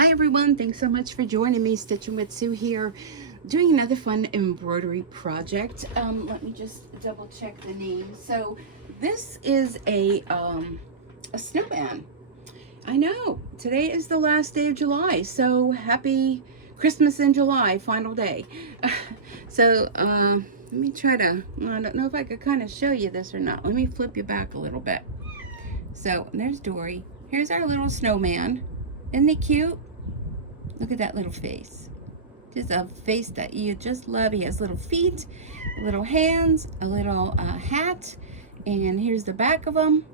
Hi everyone, thanks so much for joining me. Stitching with Sue here, doing another fun embroidery project. Let me just double check the name. So this is a snowman. I know, today is the last day of July, so happy Christmas in July, final day. Let me try to, I don't know if I could kind of show you this or not. Let me flip you back a little bit. So there's Dory. Here's our little snowman. Isn't he cute? Look at that little face. Just a face that you just love. He has little feet, little hands, a little hat, and here's the back of him.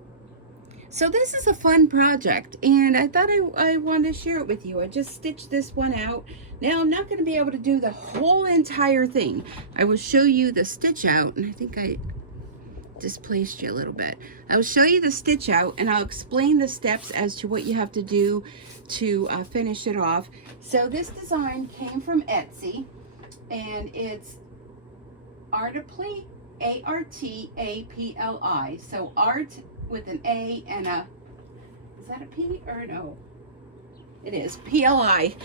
So this is a fun project, and I thought I wanted to share it with you. I just stitched this one out. Now I'm not going to be able to do the whole entire thing. I will show you the stitch out, and I think I displaced you a little bit. I will show you the stitch out, and I'll explain the steps as to what you have to do to finish it off. So this design came from Etsy, and it's artipli, A-R-T-A-P-L-I. So art with an A and a, is that a P or an O? It is P-L-I.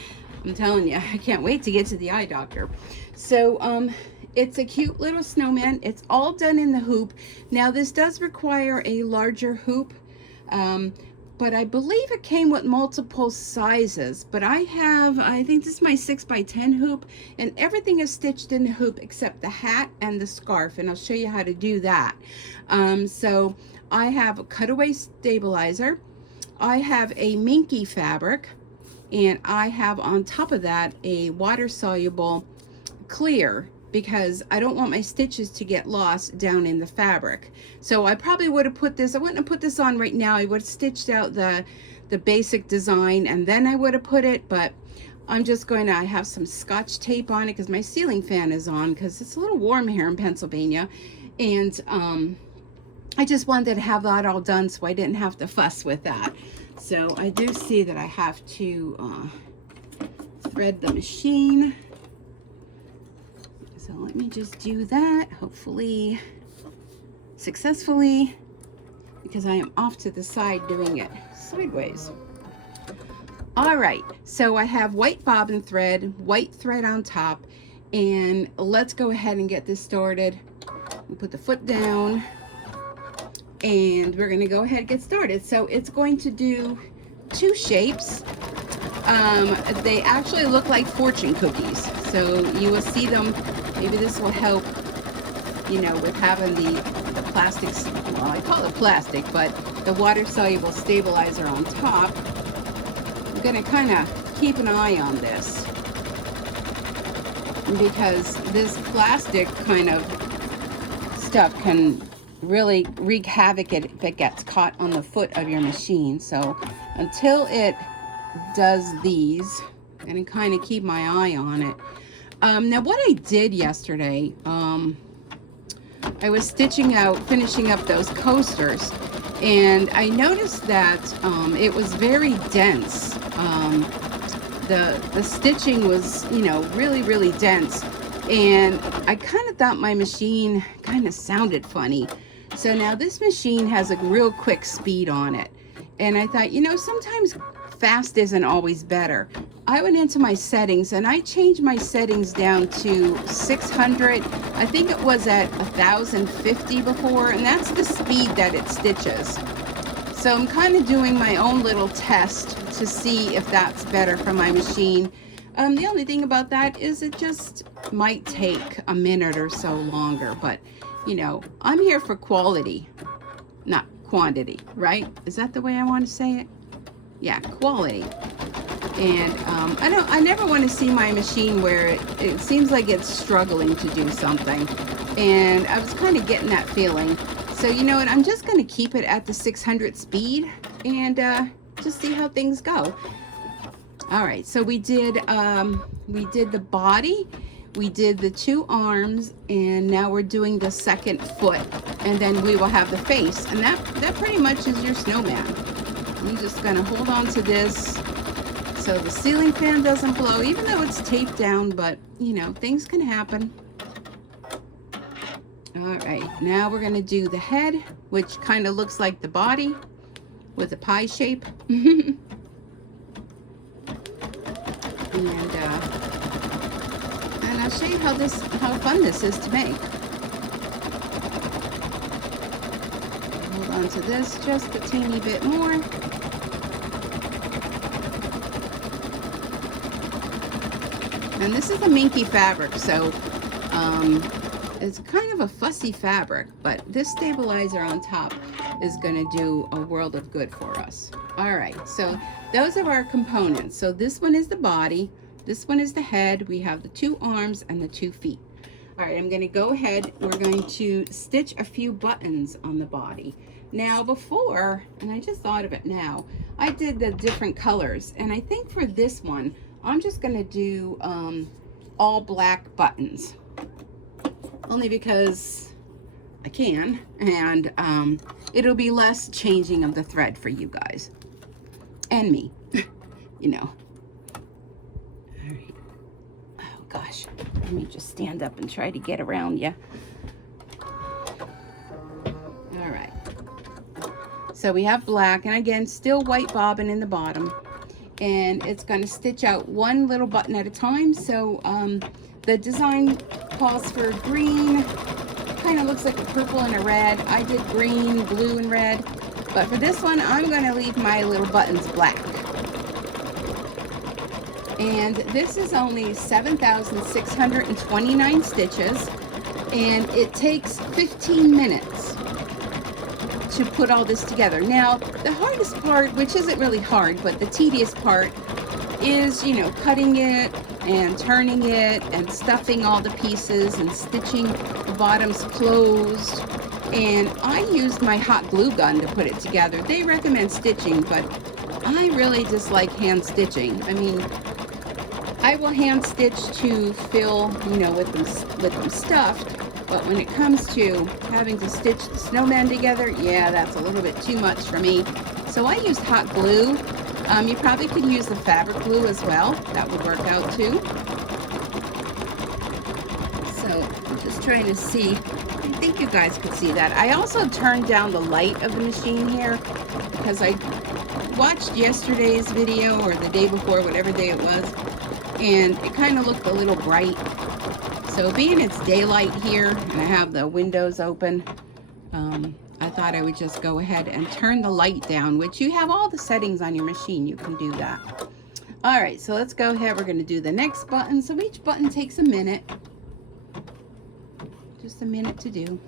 I'm telling you, I can't wait to get to the eye doctor. So it's a cute little snowman. It's all done in the hoop. Now this does require a larger hoop, but I believe it came with multiple sizes. But I think this is my 6x10 hoop, and everything is stitched in the hoop except the hat and the scarf, and I'll show you how to do that. So I have a cutaway stabilizer. I have a minky fabric, and I have on top of that a water-soluble clear, because I don't want my stitches to get lost down in the fabric. So I probably would have put this, I wouldn't have put this on right now. I would have stitched out the basic design and then I would have put it, but I'm just going to, I have some Scotch tape on it because my ceiling fan is on because it's a little warm here in Pennsylvania. And I just wanted to have that all done so I didn't have to fuss with that. So I do see that I have to thread the machine. So let me just do that, hopefully successfully, because I am off to the side doing it sideways. All right, so I have white bobbin thread, white thread on top, and let's go ahead and get this started. We'll put the foot down, and we're gonna go ahead and get started. So it's going to do two shapes. They actually look like fortune cookies, so you will see them. Maybe this will help, you know, with having the plastics, well, I call it plastic, but the water-soluble stabilizer on top. I'm going to kind of keep an eye on this, because this plastic kind of stuff can really wreak havoc if it gets caught on the foot of your machine. So until it does these, I'm going to kind of keep my eye on it. Now what I did yesterday, I was stitching out, finishing up those coasters, and I noticed that it was very dense. The stitching was, you know, really dense, and I kind of thought my machine kind of sounded funny. So now this machine has a real quick speed on it, and I thought, you know, sometimes fast isn't always better. I went into my settings and I changed my settings down to 600. I think it was at 1050 before, and that's the speed that it stitches. So I'm kind of doing my own little test to see if that's better for my machine. The only thing about that is it just might take a minute or so longer, but you know, I'm here for quality, not quantity, right? Is that the way I want to say it? Yeah, quality. And I never want to see my machine where it seems like it's struggling to do something, and I was kind of getting that feeling. So you know what, I'm just going to keep it at the 600 speed and just see how things go. All right, so we did the body, we did the two arms, and now we're doing the second foot, and then we will have the face, and that pretty much is your snowman. I'm just going to hold on to this so the ceiling fan doesn't blow, even though it's taped down, but you know, things can happen. All right, now we're going to do the head, which kind of looks like the body with a pie shape. show you how fun this is to make. Hold on to this just a teeny bit more. And this is a minky fabric, so it's kind of a fussy fabric, but this stabilizer on top is going to do a world of good for us. All right, so those are our components. So this one is the body, this one is the head, we have the 2 arms and the 2 feet. All right, I'm going to go ahead, we're going to stitch a few buttons on the body. Now before, and I just thought of it now, I did the different colors, and I think for this one, I'm just going to do all black buttons. Only because I can, and it'll be less changing of the thread for you guys. And me, you know. All right. Oh gosh, let me just stand up and try to get around you. All right. So we have black, and again, still white bobbin in the bottom. And it's going to stitch out one little button at a time. So the design calls for green, kind of looks like a purple and a red. I did green, blue, and red. But for this one, I'm going to leave my little buttons black. And this is only 7,629 stitches. And it takes 15 minutes to put all this together. Now, the hardest part, which isn't really hard, but the tedious part is, you know, cutting it and turning it and stuffing all the pieces and stitching the bottoms closed. And I used my hot glue gun to put it together. They recommend stitching, but I really dislike hand stitching. I mean, I will hand stitch to fill, you know, with them stuffed, but when it comes to having to stitch the snowman together, yeah, that's a little bit too much for me. So I used hot glue. You probably could use the fabric glue as well. That would work out too. So I'm just trying to see. I think you guys could see that. I also turned down the light of the machine here because I watched yesterday's video or the day before, whatever day it was, and it kind of looked a little bright. So being it's daylight here and I have the windows open, I thought I would just go ahead and turn the light down, which you have all the settings on your machine. You can do that. All right, so let's go ahead. We're going to do the next button. So each button takes a minute. Just a minute to do.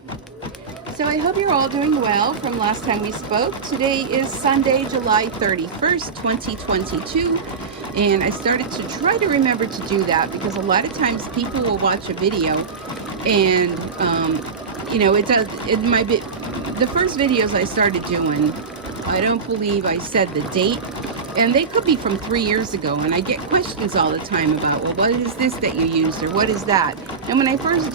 So I hope you're all doing well from last time we spoke. Today is Sunday, July 31st, 2022. And I started to try to remember to do that because a lot of times people will watch a video and, you know, the first videos I started doing, I don't believe I said the date, and they could be from 3 years ago, and I get questions all the time about, well, what is this that you used, or what is that? And when I first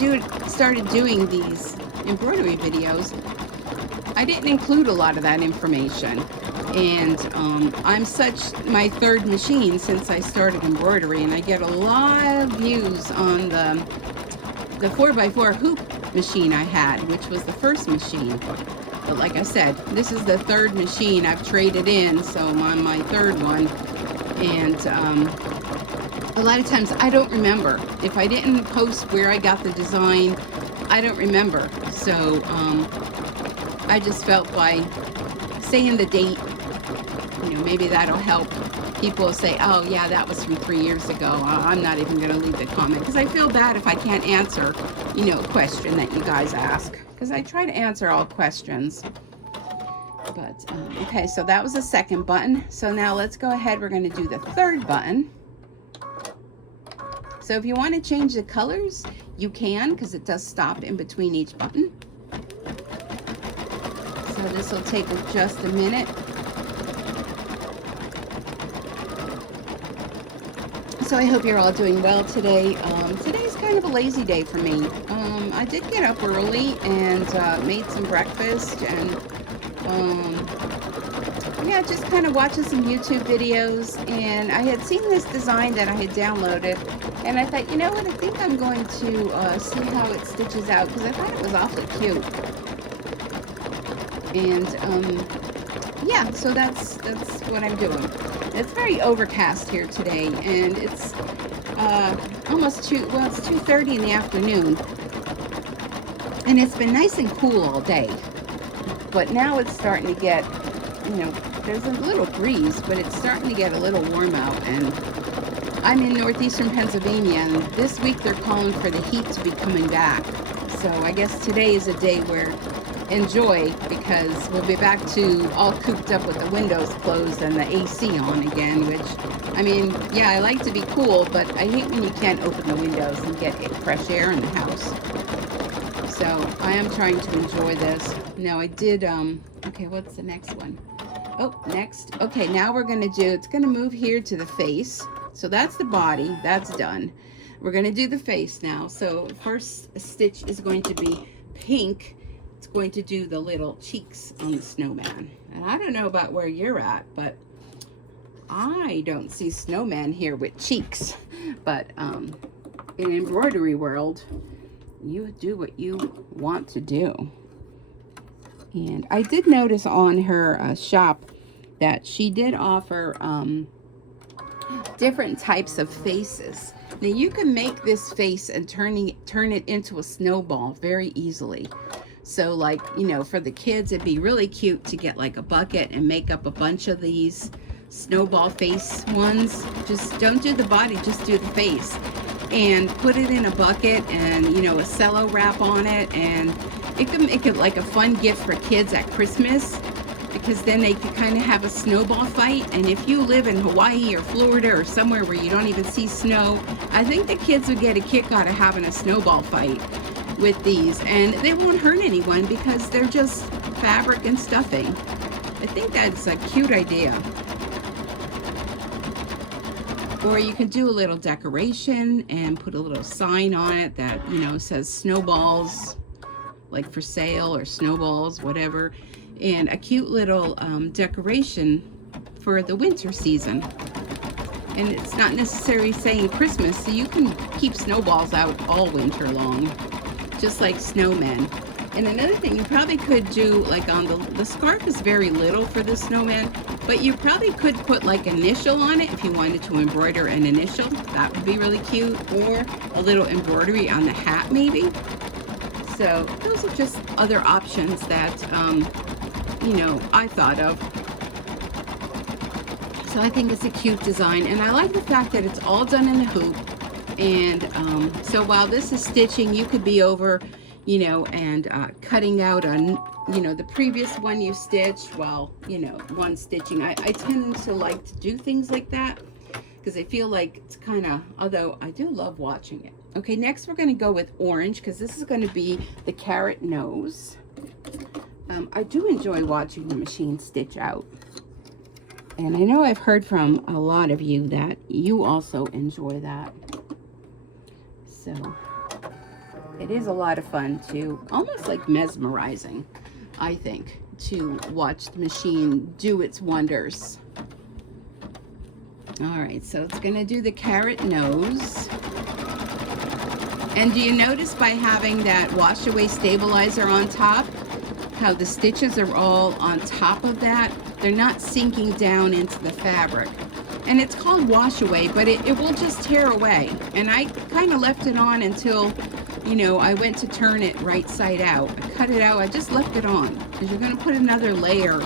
started doing these embroidery videos, I didn't include a lot of that information. And I'm my third machine since I started embroidery, and I get a lot of views on the 4x4 hoop machine I had, which was the first machine. But like I said, this is the third machine I've traded in, so I'm on my third one. And a lot of times I don't remember. If I didn't post where I got the design, I don't remember. So I just felt by saying the date, you know, maybe that'll help. People will say, oh yeah, that was from 3 years ago. I'm not even going to leave the comment because I feel bad if I can't answer, you know, a question that you guys ask, because I try to answer all questions. But okay, so that was the second button. So now let's go ahead. We're going to do the third button. So if you want to change the colors, you can, because it does stop in between each button. So this will take just a minute. So I hope you're all doing well today. Today's kind of a lazy day for me. I did get up early and made some breakfast and yeah, just kind of watching some YouTube videos. And I had seen this design that I had downloaded, and I thought, you know what, I think I'm going to see how it stitches out, because I thought it was awfully cute. And yeah, so that's what I'm doing. It's very overcast here today, and it's almost 2, well, it's 2:30 in the afternoon. And it's been nice and cool all day. But now it's starting to get, there's a little breeze, but it's starting to get a little warm out. And I'm in northeastern Pennsylvania, and this week they're calling for the heat to be coming back. So I guess today is a day where enjoy, because we'll be back to all cooped up with the windows closed and the AC on again, which, I mean, yeah, I like to be cool, but I hate when you can't open the windows and get fresh air in the house. So I am trying to enjoy this. Now I did, okay, what's the next one? Oh, next. Okay, now we're going to do, it's going to move here to the face. So that's the body, that's done. We're going to do the face now. So first stitch is going to be pink. It's going to do the little cheeks on the snowman. And I don't know about where you're at, but I don't see snowman here with cheeks. But in embroidery world, you do what you want to do. And I did notice on her shop that she did offer different types of faces. Now you can make this face and turn it into a snowball very easily. So like, for the kids, it'd be really cute to get like a bucket and make up a bunch of these snowball face ones. Just don't do the body, just do the face. And put it in a bucket and, a cello wrap on it. And it can make it like a fun gift for kids at Christmas, because then they could kind of have a snowball fight. And if you live in Hawaii or Florida or somewhere where you don't even see snow, I think the kids would get a kick out of having a snowball fight with these, and they won't hurt anyone because they're just fabric and stuffing. I think that's a cute idea. Or you can do a little decoration and put a little sign on it that, says snowballs, like for sale, or snowballs, whatever, and a cute little decoration for the winter season. And it's not necessarily saying Christmas, so you can keep snowballs out all winter long, just like snowmen. And another thing you probably could do, like on the scarf is very little for the snowman, but you probably could put like initial on it if you wanted to embroider an initial. That would be really cute. Or a little embroidery on the hat maybe. So those are just other options that, I thought of. So I think it's a cute design, and I like the fact that it's all done in a hoop. And so while this is stitching, you could be over, and cutting out on, the previous one you stitched while, one stitching. I tend to like to do things like that because I feel like it's kind of, although I do love watching it. Okay, next we're going to go with orange, because this is going to be the carrot nose. I do enjoy watching the machine stitch out. And I know I've heard from a lot of you that you also enjoy that. So it is a lot of fun to, almost like mesmerizing, I think, to watch the machine do its wonders. All right, so it's gonna do the carrot nose. And do you notice by having that wash away stabilizer on top, how the stitches are all on top of that? They're not sinking down into the fabric. And it's called wash away, but it will just tear away. And I kind of left it on until, I went to turn it right side out. I cut it out, I just left it on, because you're gonna put another layer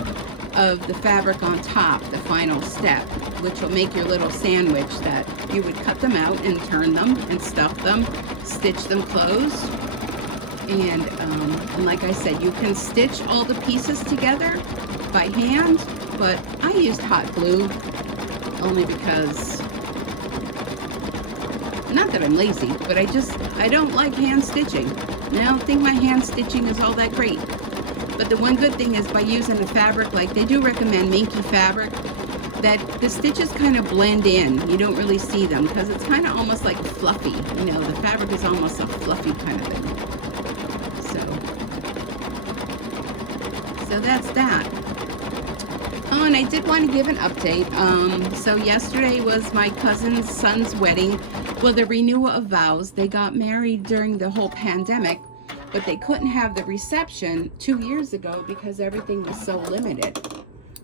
of the fabric on top, the final step, which will make your little sandwich that you would cut them out and turn them and stuff them, stitch them closed. And like I said, you can stitch all the pieces together by hand, but I used hot glue only because, not that I'm lazy, but I don't like hand stitching. And I don't think my hand stitching is all that great. But the one good thing is by using the fabric, like they do recommend minky fabric, that the stitches kind of blend in. You don't really see them because it's kind of almost like fluffy. The fabric is almost a fluffy kind of thing. So that's that. Oh, and I did want to give an update. So yesterday was my cousin's son's wedding. Well, the renewal of vows. They got married during the whole pandemic, but they couldn't have the reception 2 years ago because everything was so limited.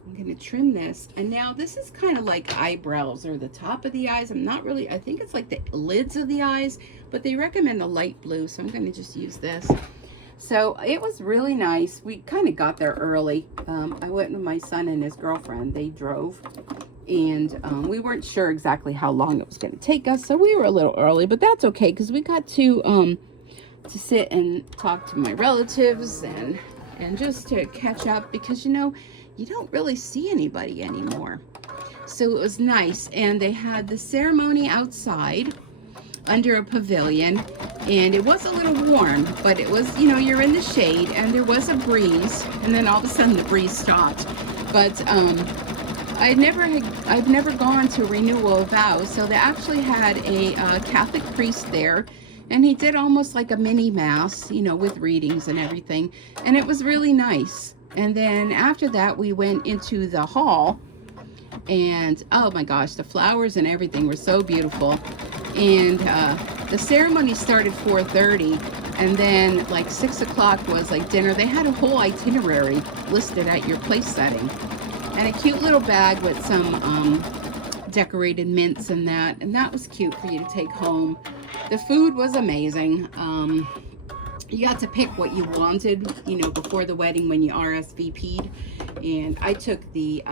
I'm going to trim this. And now this is kind of like eyebrows or the top of the eyes. I'm not really, I think it's like the lids of the eyes, but they recommend a light blue. So I'm going to just use this. So it was really nice. We kind of got there early. I went with my son and his girlfriend. They drove. And we weren't sure exactly how long it was going to take us. So we were a little early, but that's okay. Because we got to sit and talk to my relatives and just to catch up. Because, you know, you don't really see anybody anymore. So it was nice. And they had the ceremony outside under a pavilion, and it was a little warm, but it was, you know, you're in the shade, and there was a breeze, and then all of a sudden the breeze stopped. But I've never gone to a renewal of vows, so they actually had a Catholic priest there, and he did almost like a mini mass, you know, with readings and everything, and it was really nice. And then after that, we went into the hall, and oh my gosh, the flowers and everything were so beautiful. And the ceremony started 4:30, and then like 6 o'clock was like dinner. They had a whole itinerary listed at your place setting, and a cute little bag with some decorated mints and that was cute for you to take home. The food was amazing. You got to pick what you wanted, you know, before the wedding when you RSVP'd. And I took the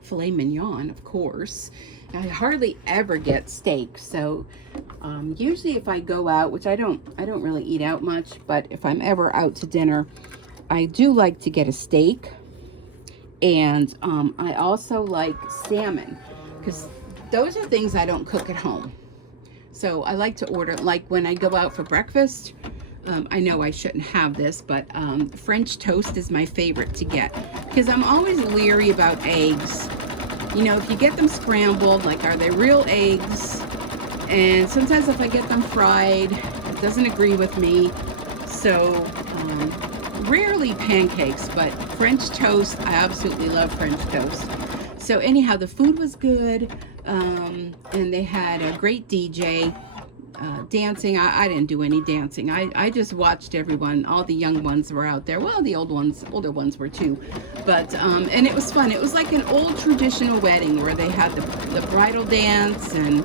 filet mignon, of course. I hardly ever get steak, so usually if I go out, which I don't really eat out much, but if I'm ever out to dinner, I do like to get a steak. And I also like salmon, because those are things I don't cook at home. So I like to order, like when I go out for breakfast, I know I shouldn't have this, but French toast is my favorite to get, because I'm always leery about eggs. You know, if you get them scrambled, like, are they real eggs? And sometimes if I get them fried, it doesn't agree with me. So rarely pancakes, but French toast, I absolutely love French toast. So anyhow, the food was good, and they had a great DJ. Dancing, I didn't do any dancing. I just watched everyone. All the young ones were out there. Well, the older ones were too. But and it was fun. It was like an old traditional wedding where they had the bridal dance, and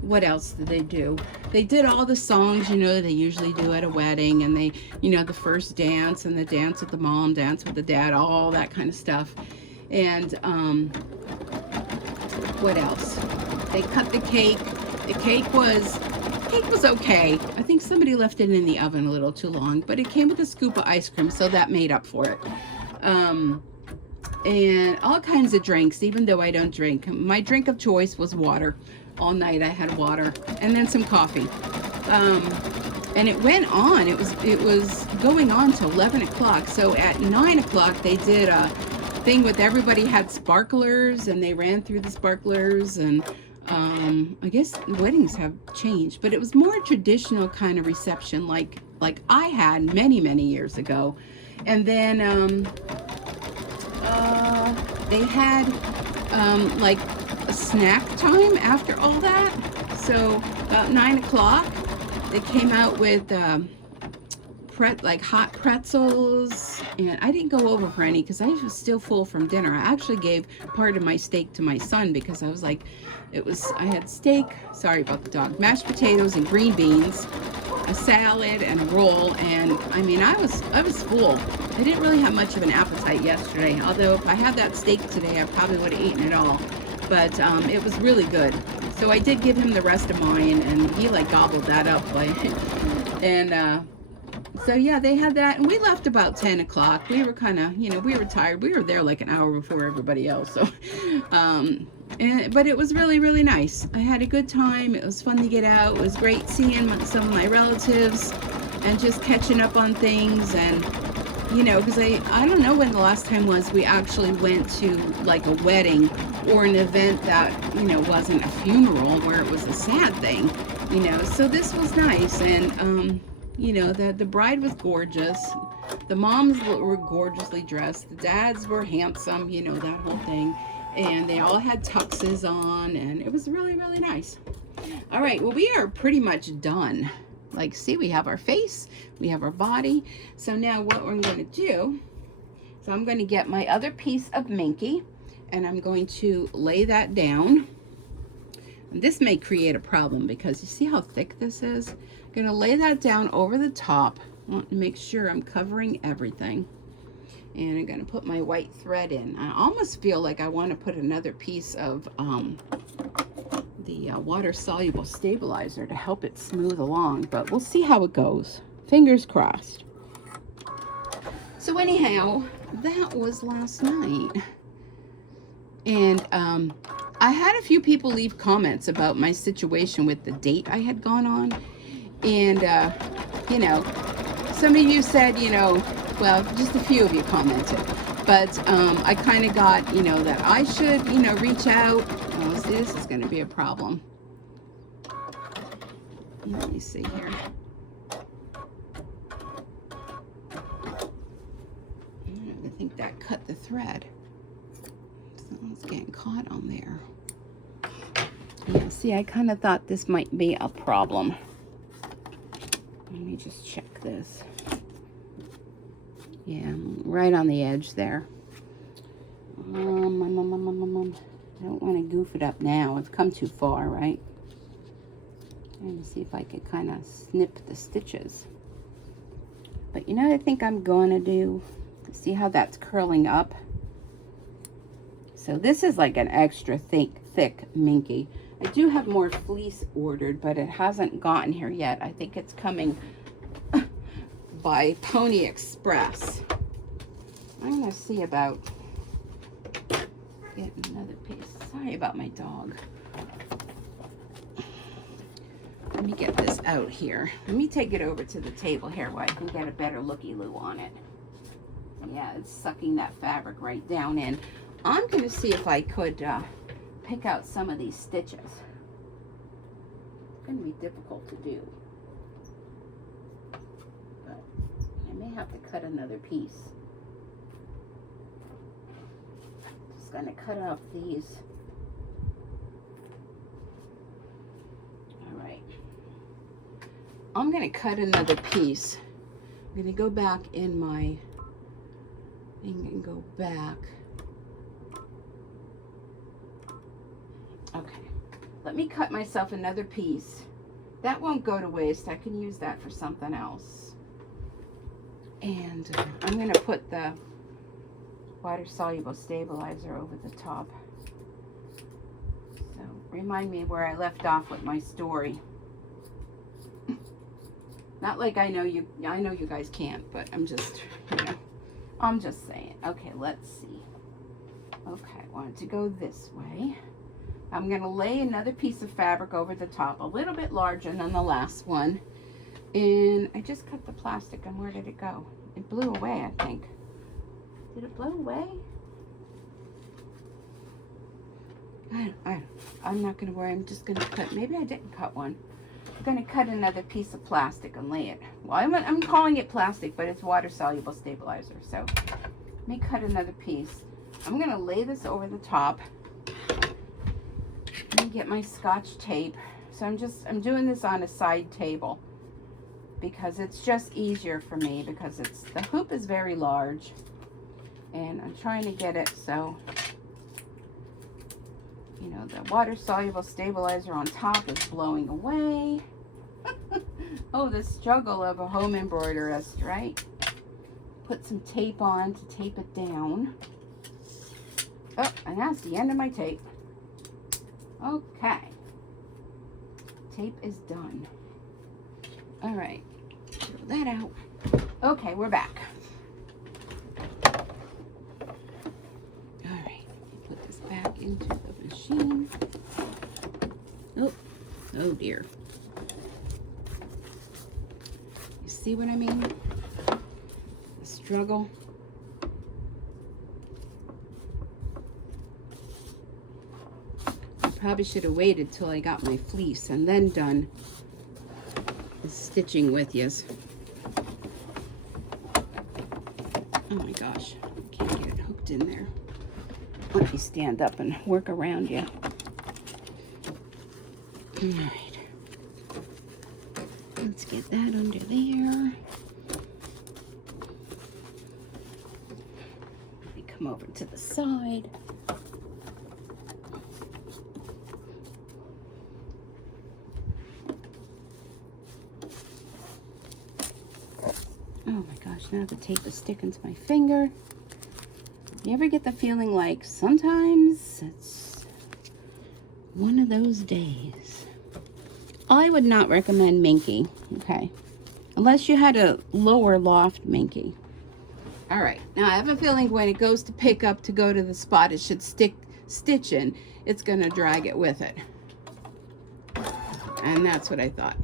what else did they do? They did all the songs, you know, they usually do at a wedding, and they, you know, the first dance and the dance with the mom, dance with the dad, all that kind of stuff. And what else? They cut the cake. The cake was okay. I think somebody left it in the oven a little too long, but it came with a scoop of ice cream, so that made up for it. And all kinds of drinks, even though I don't drink. My drink of choice was water. All night I had water, and then some coffee. And it went on. It was going on till 11 o'clock. So at 9 o'clock they did a thing with everybody had sparklers, and they ran through the sparklers, and I guess weddings have changed, but it was more traditional kind of reception like I had many years ago. And then they had like a snack time after all that. So about 9 o'clock they came out with like hot pretzels, and I didn't go over for any because I was still full from dinner. I actually gave part of my steak to my son because I was like, I had steak, sorry about the dog, mashed potatoes and green beans, a salad and a roll, and I mean I was full. I didn't really have much of an appetite yesterday, although if I had that steak today I probably would have eaten it all. But it was really good. So I did give him the rest of mine, and he like gobbled that up, like, and so yeah, they had that, and we left about 10 o'clock. We were kind of, you know, we were tired. We were there like an hour before everybody else. So, but it was really nice. I had a good time. It was fun to get out. It was great seeing some of my relatives and just catching up on things. And, you know, because I don't know when the last time was we actually went to like a wedding or an event that, you know, wasn't a funeral where it was a sad thing, you know. So this was nice. And, you know, the bride was gorgeous. The moms were gorgeously dressed. The dads were handsome, you know, that whole thing. And they all had tuxes on, and it was really nice. All right, well, we are pretty much done. Like, see, we have our face, we have our body. So now what I'm going to do So I'm going to get my other piece of minky and I'm going to lay that down. And this may create a problem because you see how thick this is? I'm going to lay that down over the top. I want to make sure I'm covering everything. And I'm going to put my white thread in. I almost feel like I want to put another piece of the water-soluble stabilizer to help it smooth along, but we'll see how it goes. Fingers crossed. So anyhow, that was last night. And I had a few people leave comments about my situation with the date I had gone on. And, you know, some of you said, you know, well, just a few of you commented, but I kind of got, you know, that I should, you know, reach out. Oh, this is going to be a problem. Let me see here. I think that cut the thread. Something's getting caught on there. Yeah, see, I kind of thought this might be a problem. Let me just check this. Yeah, right on the edge there. I don't want to goof it up now. I've come too far, right? Trying to see if I could kind of snip the stitches. But you know what I think I'm going to do? See how that's curling up? So this is like an extra thick minky. I do have more fleece ordered, but it hasn't gotten here yet. I think it's coming by Pony Express. I'm going to see about getting another piece. Sorry about my dog. Let me get this out here. Let me take it over to the table here where I can get a better looky-loo on it. Yeah, it's sucking that fabric right down in. I'm going to see if I could pick out some of these stitches. It's going to be difficult to do. But I may have to cut another piece. Just going to cut off these. All right. I'm going to cut another piece. I'm going to go back in my thing and go back. Okay, let me cut myself another piece. That won't go to waste. I can use that for something else. And I'm going to put the water-soluble stabilizer over the top. So remind me where I left off with my story. Not like I know you guys can't, but I'm just, you know, I'm just saying. Okay, let's see. Okay, I want it to go this way. I'm going to lay another piece of fabric over the top, a little bit larger than the last one. And I just cut the plastic, and where did it go? It blew away, I think. Did it blow away? I'm not going to worry. I'm just going to cut. Maybe I didn't cut one. I'm going to cut another piece of plastic and lay it. Well, I'm calling it plastic, but it's water-soluble stabilizer. So let me cut another piece. I'm going to lay this over the top. Let me get my Scotch tape. So I'm doing this on a side table because it's just easier for me because the hoop is very large and I'm trying to get it so, you know, the water-soluble stabilizer on top is blowing away. Oh, the struggle of a home embroiderist, right? Put some tape on to tape it down. Oh, and that's the end of my tape. Okay. Tape is done. All right. Throw that out. Okay, we're back. All right. Put this back into the machine. Oh dear. You see what I mean? The struggle. Probably should have waited till I got my fleece and then done the stitching with yous. Oh my gosh, I can't get it hooked in there. Let me stand up and work around you. All right, let's get that under there. come over to the side. Oh my gosh, now the tape is sticking to my finger. You ever get the feeling like sometimes it's one of those days? I would not recommend minky, okay? Unless you had a lower loft minky. All right, now I have a feeling when it goes to pick up to go to the spot it should stitch in, it's gonna drag it with it. And that's what I thought.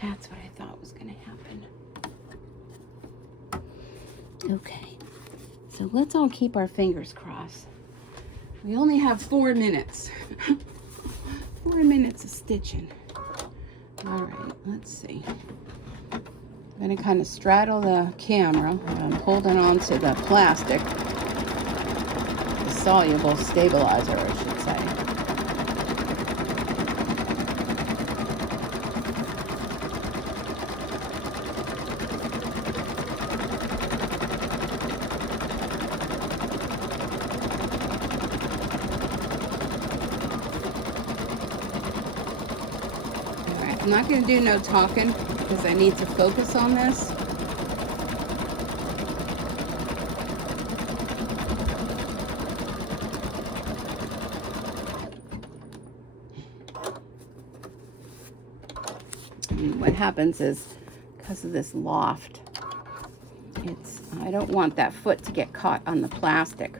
That's what I thought was gonna happen. Okay, so let's all keep our fingers crossed. We only have 4 minutes. 4 minutes of stitching. All right, let's see. I'm gonna kind of straddle the camera. I'm holding on to the plastic, the soluble stabilizer, I should say. I'm not going to do no talking because I need to focus on this. And what happens is, because of this loft, I don't want that foot to get caught on the plastic.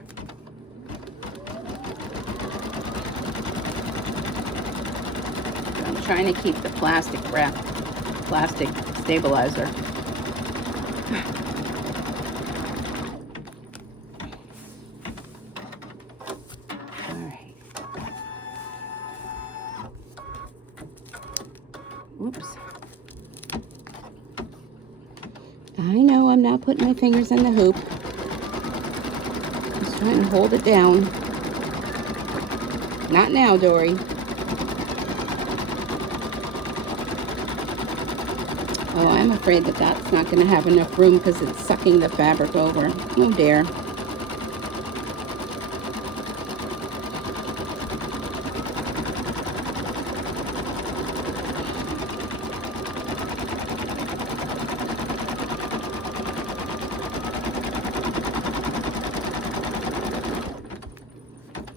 Trying to keep the plastic stabilizer. All right. Oops. I know I'm not putting my fingers in the hoop. Just trying to hold it down. Not now, Dory. Oh, I'm afraid that that's not going to have enough room because it's sucking the fabric over. Oh dear.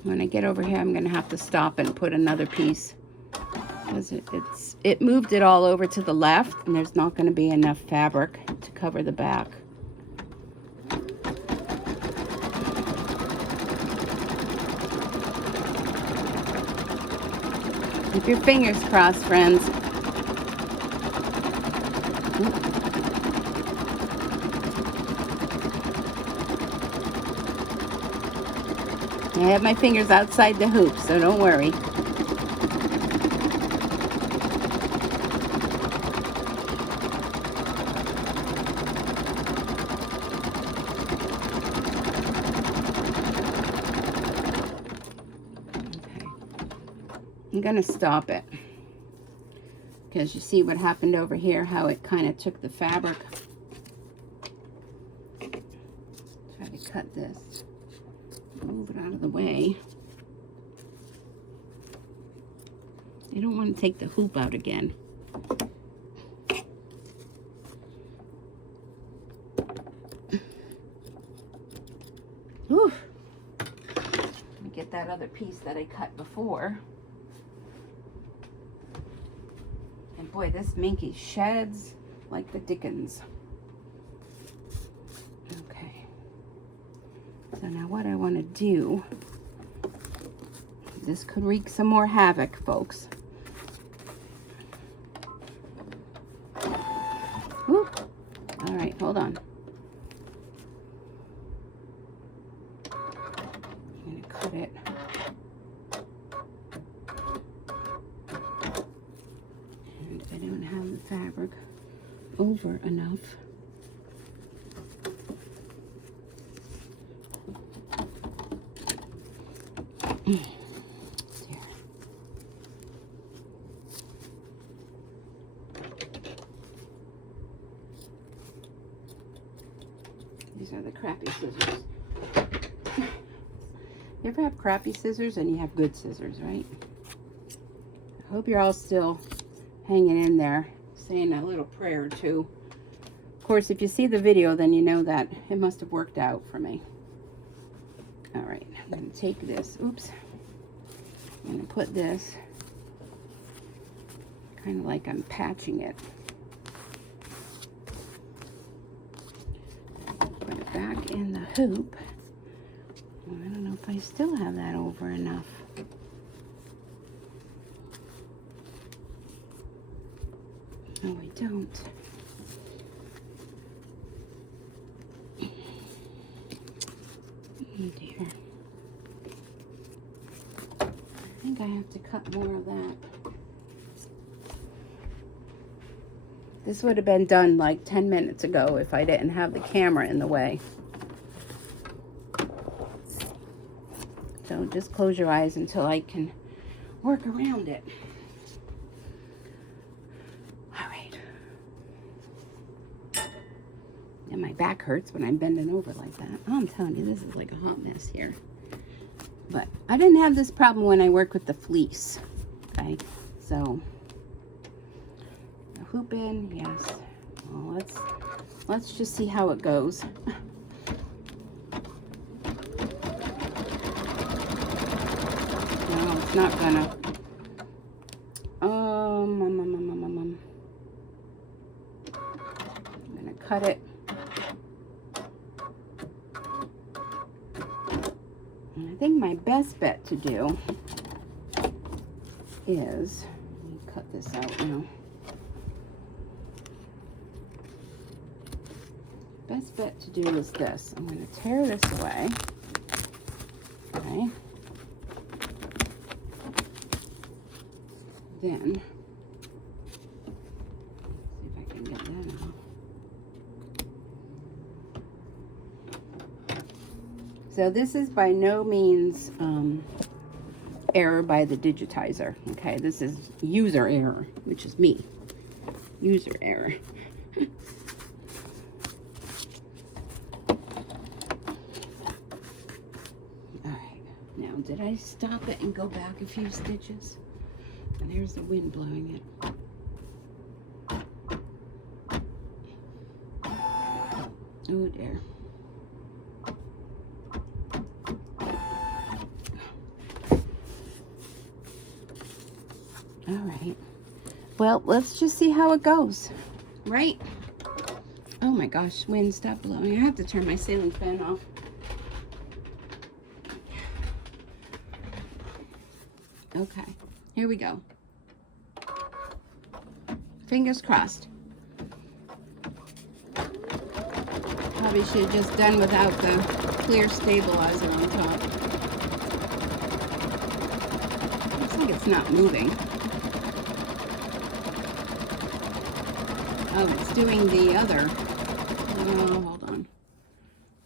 When I get over here, I'm going to have to stop and put another piece. Because it moved it all over to the left, and there's not going to be enough fabric to cover the back. Keep your fingers crossed, friends. I have my fingers outside the hoop, so don't worry. I'm going to stop it because you see what happened over here, how it kind of took the fabric. Try to cut this, move it out of the way. You don't want to take the hoop out again. Whew. Let me get that other piece that I cut before. And boy, this minky sheds like the dickens. Okay. So now what I want to do, this could wreak some more havoc, folks. Whew. All right, hold on. I'm going to cut it. I don't have the fabric over enough. There. You ever have crappy scissors and you have good scissors, right? I hope you're all still hanging in there, saying a little prayer or two. Of course, if you see the video, then you know that it must have worked out for me. All right, I'm going to take this. Oops. I'm going to put this kind of like I'm patching it. Put it back in the hoop. I don't know if I still have that over enough. No, I don't. Oh dear. I think I have to cut more of that. This would have been done like 10 minutes ago if I didn't have the camera in the way. So just close your eyes until I can work around it. All right. And my back hurts when I'm bending over like that. Oh, I'm telling you, this is like a hot mess here. But I didn't have this problem when I worked with the fleece. Okay, so the hoop in, yes. Well, let's just see how it goes. No, it's not gonna. I'm gonna cut it. And I think my best bet to do is, let me cut this out now. Best bet to do is this. I'm going to tear this away. Okay. Then, see if I can get that out. So this is by no means error by the digitizer. Okay, this is user error, which is me. User error. Alright, now did I stop it and go back a few stitches? And there's the wind blowing it. Oh dear. All right. Well, let's just see how it goes, right? Oh my gosh, wind, stop blowing. I have to turn my ceiling fan off. Okay, here we go. Fingers crossed. Probably should have just done without the clear stabilizer on top. Looks like it's not moving. Oh, it's doing the other. Oh, hold on.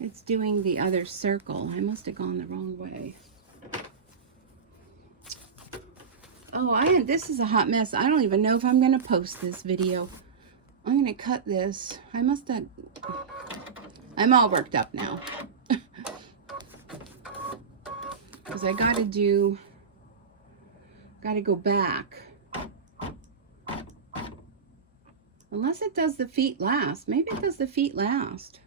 It's doing the other circle. I must have gone the wrong way. Oh, this is a hot mess. I don't even know if I'm going to post this video. I'm going to cut this. I must have... I'm all worked up now. Because I got to go back. Unless it does the feet last. Maybe it does the feet last.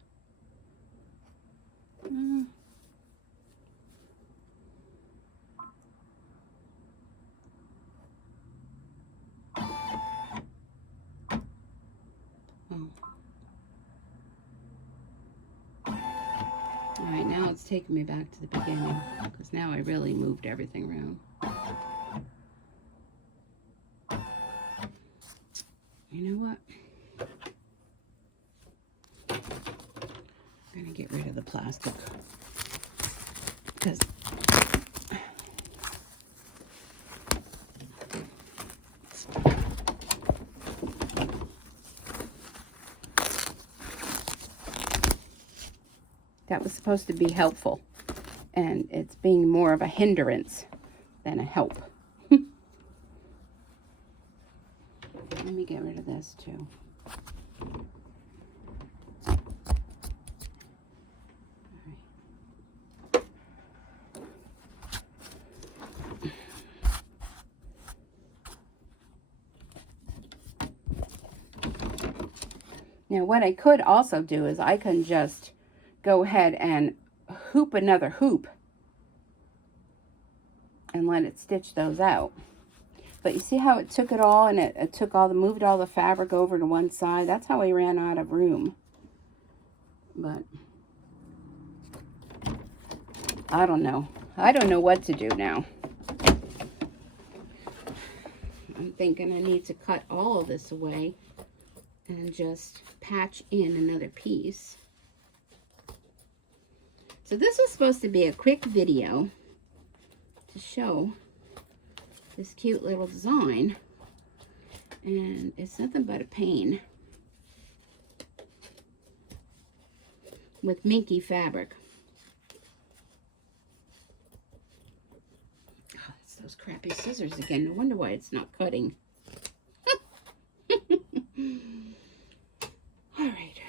Alright, now it's taking me back to the beginning. Because now I really moved everything around. You know what? I'm going to get rid of the plastic. Because that was supposed to be helpful. And it's being more of a hindrance than a help. Let me get rid of this too. Now what I could also do is I can just go ahead and hoop another hoop and let it stitch those out. But you see how it took it all, and it took all the, moved all the fabric over to one side? That's how I ran out of room. But I don't know. I don't know what to do now. I'm thinking I need to cut all of this away and just patch in another piece. So this was supposed to be a quick video to show this cute little design, and it's nothing but a pain with minky fabric. Oh, it's those crappy scissors again. No wonder why it's not cutting. All right.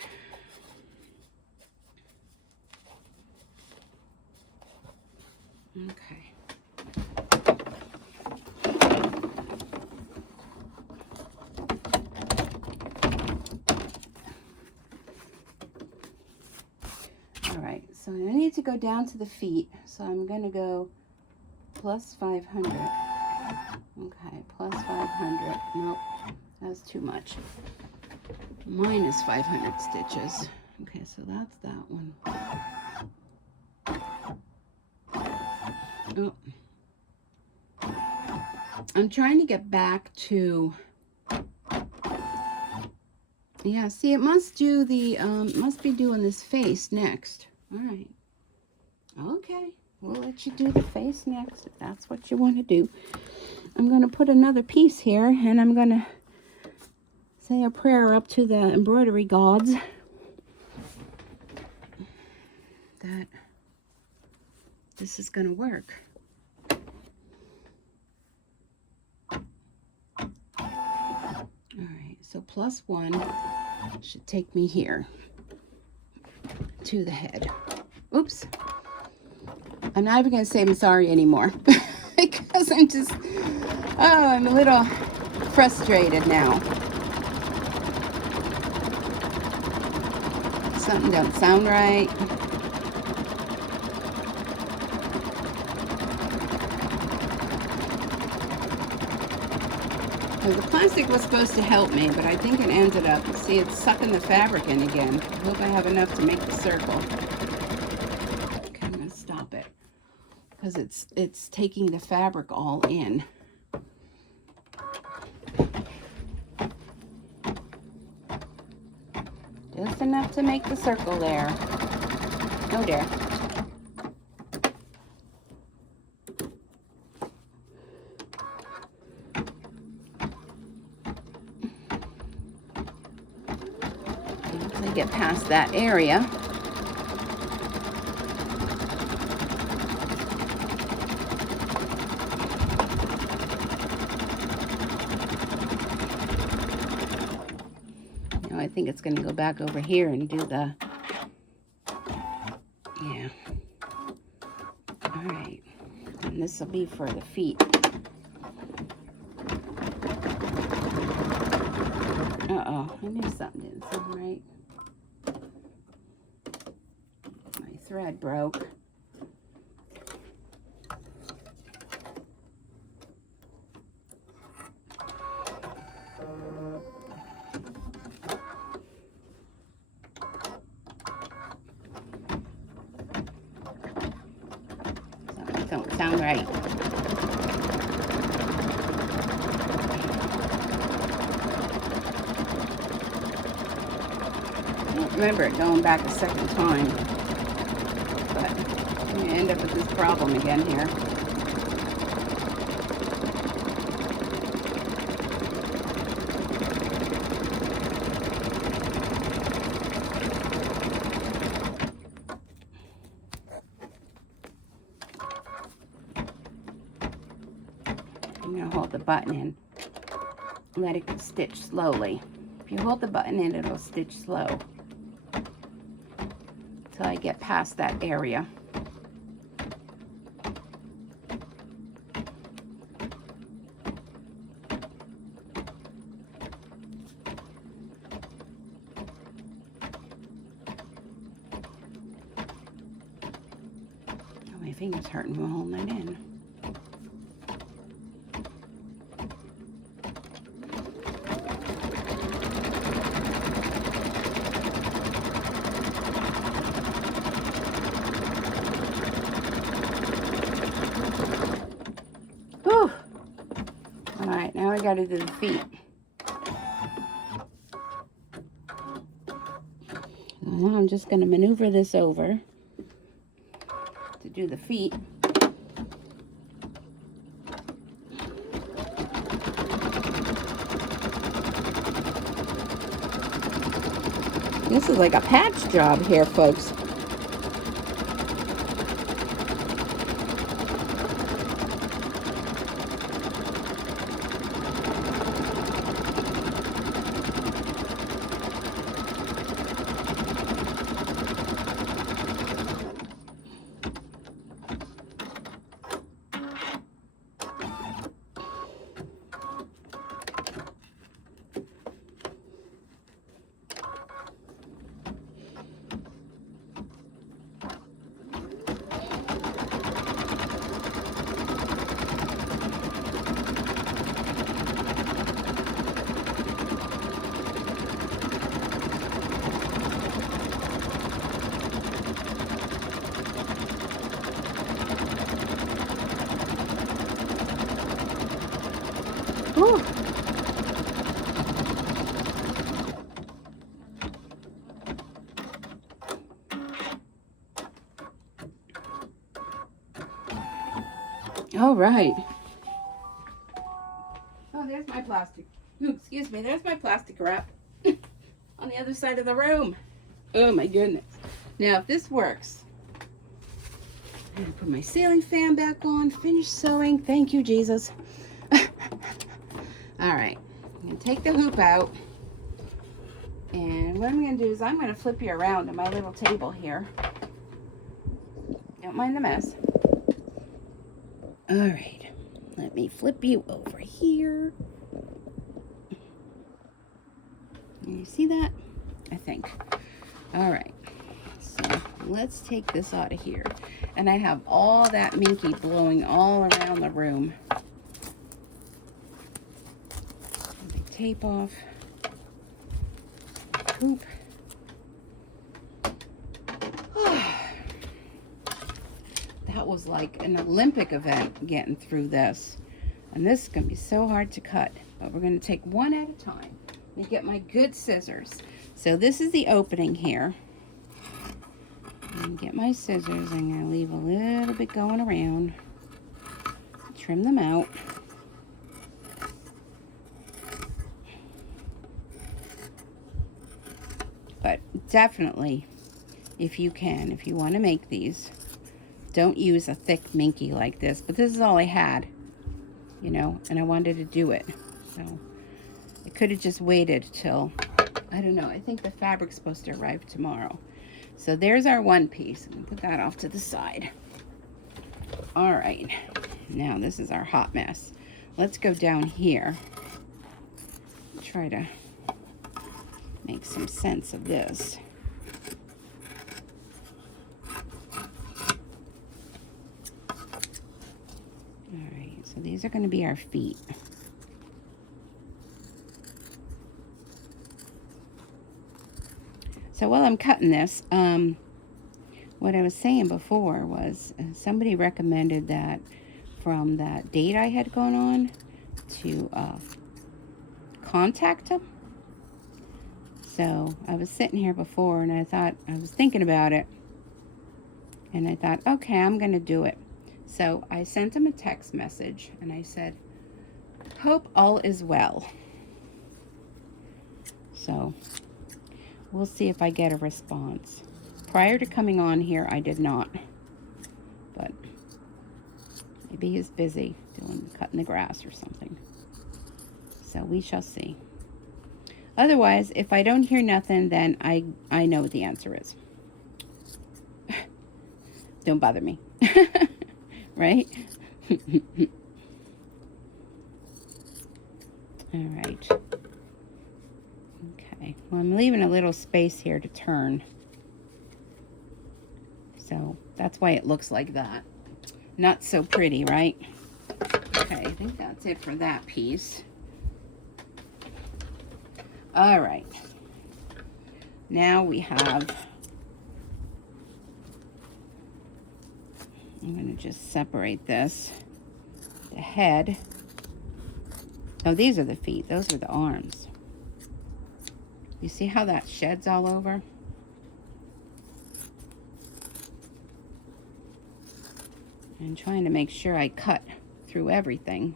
Okay. All right, so I need to go down to the feet, so I'm going to go plus 500. Okay, plus 500. Nope, that's too much. Minus 500 stitches. Okay, so that's that one. Oh. I'm trying to get back to, yeah, see, it must do the, must be doing this face next. All right. Okay, we'll let you do the face next if that's what you want to do. I'm going to put another piece here, and I'm going to say a prayer up to the embroidery gods that this is going to work. All right, so plus 1 should take me here to the head. Oops. I'm not even going to say I'm sorry anymore because I'm just, oh, I'm a little frustrated now. Something don't sound right. The plastic was supposed to help me, but I think it ended up, see, it's sucking the fabric in again. I hope I have enough to make the circle. Okay, I'm going to stop it because it's taking the fabric all in. Just enough to make the circle there. Oh dear. Get past that area. Now I think it's going to go back over here and do the, yeah. All right, and this will be for the feet. Uh-oh, I knew something didn't sound right. Thread broke. Something don't sound right. I don't remember it going back a second time. But I'm going to end up with this problem again here. I'm going to hold the button in. Let it stitch slowly. If you hold the button in, it'll stitch slow. Until I get past that area. My finger's hurting from holding that in. Whew. All right, now I gotta do the feet. Now I'm just gonna maneuver this over to do the feet. This is like a patch job here, folks. Whew. All right. Oh, there's my plastic. Ooh, excuse me, there's my plastic wrap on the other side of the room. Oh my goodness. Now, if this works, I'm gonna put my ceiling fan back on, finish sewing. Thank you, Jesus. All right, I'm gonna take the hoop out, and what I'm gonna do is I'm gonna flip you around to my little table here. Don't mind the mess. All right, let me flip you over here. You see that? I think. All right, so let's take this out of here. And I have all that minky blowing all around the room. Tape off, hoop. That was like an Olympic event getting through this. And this is gonna be so hard to cut, but we're gonna take one at a time. Let me get my good scissors. So this is the opening here. And get my scissors. I'm gonna leave a little bit going around. Trim them out. But definitely, if you can, if you want to make these, don't use a thick minky like this. But this is all I had, you know, and I wanted to do it. So I could have just waited till, I don't know, I think the fabric's supposed to arrive tomorrow. So there's our one piece. I'm going to put that off to the side. All right, now this is our hot mess. Let's go down here. Try to make some sense of this. All right, so these are going to be our feet. So while I'm cutting this, what I was saying before was somebody recommended that from that date I had gone on to contact them. So I was sitting here before and I was thinking about it. And I thought, okay, I'm going to do it. So I sent him a text message and I said, hope all is well. So we'll see if I get a response. Prior to coming on here, I did not. But maybe he's busy cutting the grass or something. So we shall see. Otherwise, if I don't hear nothing, then I know what the answer is. Don't bother me. Right? All right. Okay. Well, I'm leaving a little space here to turn. So that's why it looks like that. Not so pretty, right? Okay, I think that's it for that piece. All right. Now we have, I'm going to just separate this. The head. Oh, these are the feet. Those are the arms. You see how that sheds all over? I'm trying to make sure I cut through everything.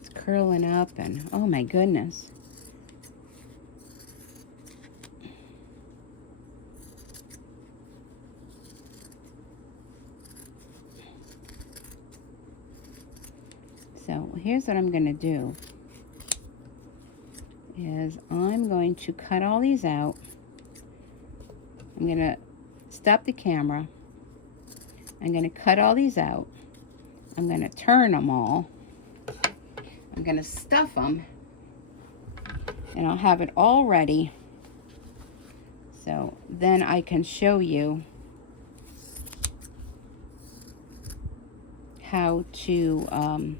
It's curling up and oh my goodness. So here's what I'm going to do. Is I'm going to cut all these out. I'm going to stop the camera. I'm going to cut all these out. I'm going to turn them all. I'm going to stuff them. And I'll have it all ready. So then I can show you how to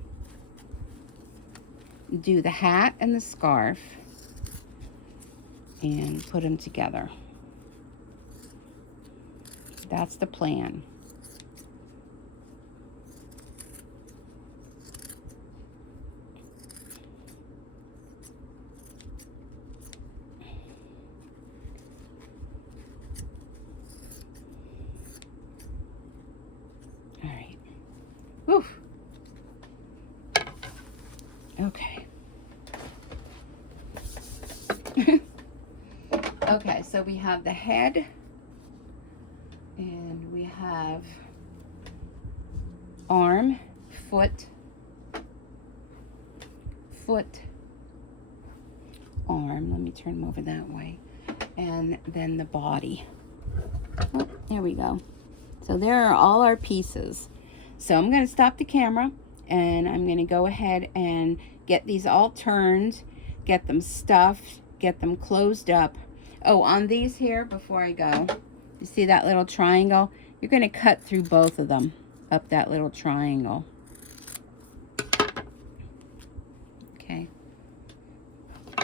do the hat and the scarf and put them together. That's the plan. All right. Whew. Okay. Okay, so we have the head and we have arm, foot, arm. Let me turn them over that way. And then the body. Oh, there we go. So there are all our pieces. So I'm going to stop the camera and I'm going to go ahead and get these all turned, get them stuffed, get them closed up. Oh, on these here, before I go, you see that little triangle? You're going to cut through both of them up that little triangle. Okay.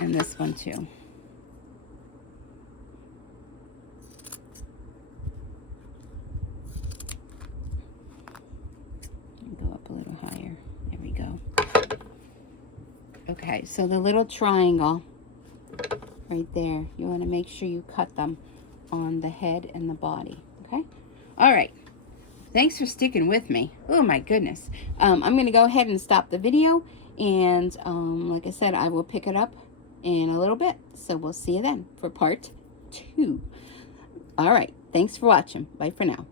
And this one too. Go up a little higher. There we go. Okay, so the little triangle right there, you want to make sure you cut them on the head and the body. Okay. All right. Thanks for sticking with me. Oh my goodness. I'm going to go ahead and stop the video, and like I said, I will pick it up in a little bit. So we'll see you then for part 2. All right. Thanks for watching. Bye for now.